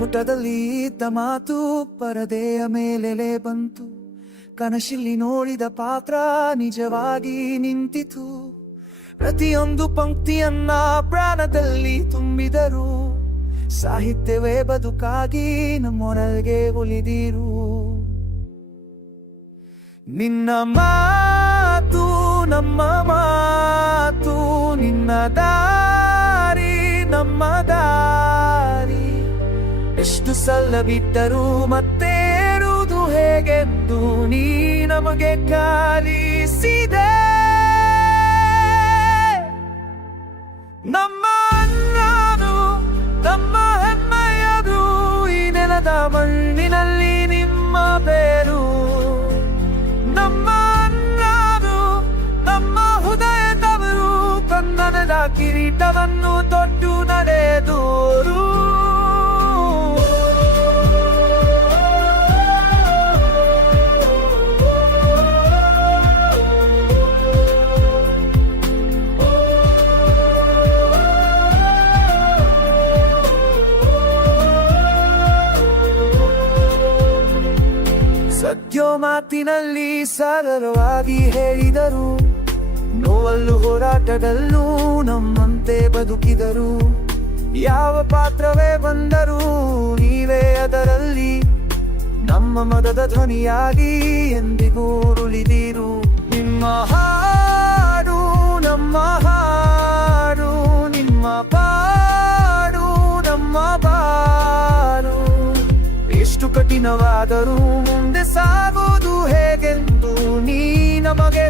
ಪುಟದಲ್ಲಿ ಇದ್ದ ಮಾತು ಪರದೆಯ ಮೇಲೆ ಬಂತು. ಕನಸಲ್ಲಿ ನೋಡಿದ ಪಾತ್ರ ನಿಜವಾಗಿ ನಿಂತಿತು. ಪ್ರತಿಯೊಂದು ಪಂಕ್ತಿಯನ್ನ ಪ್ರಾಣದಲ್ಲಿ ತುಂಬಿದರು. ಸಾಹಿತ್ಯವೇ ಬದುಕಾಗಿ ನಮ್ಮೊಳಗೆ ಉಳಿದಿರು. ನಿನ್ನ ಮಾತು ನಮ್ಮ ಮಾತು, ನಿನ್ನ ದಾರಿ ನಮ್ಮ ದಾರಿ. ಎಷ್ಟು ಸಲ ಬಿಟ್ಟರು ಮತ್ತೇರುವುದು ಹೇಗೆಂದು ನೀ ನಮಗೆ ಕಲಿಸಿದೆ. ನಮ್ಮ ನಾನು ನಮ್ಮ ಹೆಮ್ಮೆಯದು, ಈ ನೆಲದ ಮಣ್ಣಿನಲ್ಲಿ ನಿಮ್ಮ ಬೇರು. ನಮ್ಮ ನಾನು ನಮ್ಮ ಹೃದಯದವರು, ಕನ್ನಡದ ಕಿರೀಟವನ್ನು ತೊಟ್ಟು ನಡೆದೋರು. ಸತ್ಯ ಮಾತಿನಲ್ಲಿ ಸರಳವಾಗಿ ಹೇಳಿದರು. ನೋವಲ್ಲೂ ಹೋರಾಟದಲ್ಲೂ ನಮ್ಮಂತೆ ಬದುಕಿದರು. ಯಾವ ಪಾತ್ರವೇ ಬಂದರೂ ನೀವೇ ಅದರಲ್ಲಿ ನಮ್ಮ ಮದದ ಧ್ವನಿಯಾಗಿ ಎಂದಿಗೂ ಉಳಿದಿರು. ನಿಮ್ಮ ಹಾಡು ನಮ್ಮ ಹಾಡು, ನಿಮ್ಮ ಬಾಡು ನಮ್ಮ ಬಾಳು. ಎಷ್ಟು ಕಠಿಣವಾದರೂ ಮುಂದೆ ಸಾಗುವುದು ಹೇಗೆಂದು ನೀ ನಮಗೆ